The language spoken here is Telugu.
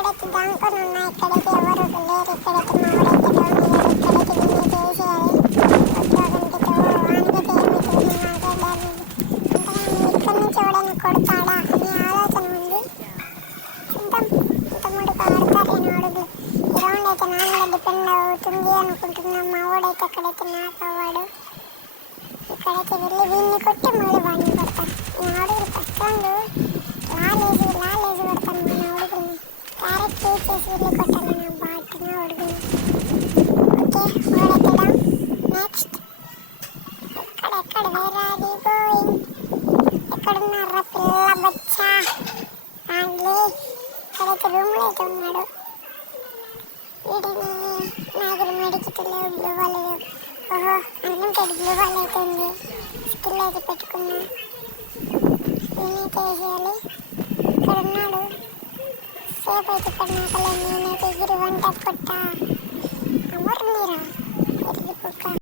ఇక్కడైతే దాంకొని ఉన్నా. ఇక్కడైతే ఎవరు లేరు. ఇక్కడైతే మామిడైతే డౌన్ అయ్యారు. ఇక్కడైతే విన్నీ చేసేయాలి. వానికైతే ఏమవుతుంది నాకే ఇక్కడి నుంచి ఎవడైనా కొడతాడా అనే ఆలోచన ఉంది. చూద్దాం తమ్ముడు ఆడతారేమో అడుగులు. ఈ రౌండ్ అయితే నా మీద డిపెండ్ అవుతుంది అనుకుంటున్నాం. మా వాడైతే అక్కడైతే నాకు అవ్వడు. ఇక్కడైతే వెళ్ళి వీడిని కొట్టి మళ్ళీ వాడిని కొడతాను. ఈ అడుగులు ఫస్ట్ రౌండ్ లాలేసి కొడతాను. మన అడుగుల్ని క్యారెట్ చేసి వెళ్ళి కొట్టాను నా బాటిన అడుగుని. ఓకే వాడైతే నెక్స్ట్ ఎక్కడ వేరాది గోయింగ్. ఎక్కడున్నారా పిల్ల బచ్చా రాండ్లే. ఇక్కడైతే రూమ్లో అయితే ఉన్నాడు. వీడిని నాకు మెడికిట్లు బ్లూ వాళ్ళు. ఓహో అన్లిమిటెడ్ బ్లూ వాళ్ళు అయితే ఉంది. స్కిల్ అయితే పెట్టుకున్నా. నేనైతే వేసేయాలి. ఇక్కడ ఉన్నాడు సేఫ్ అయితే ఇక్కడ నాకలే. నేనైతే ఎగిరి వంట కొట్టా.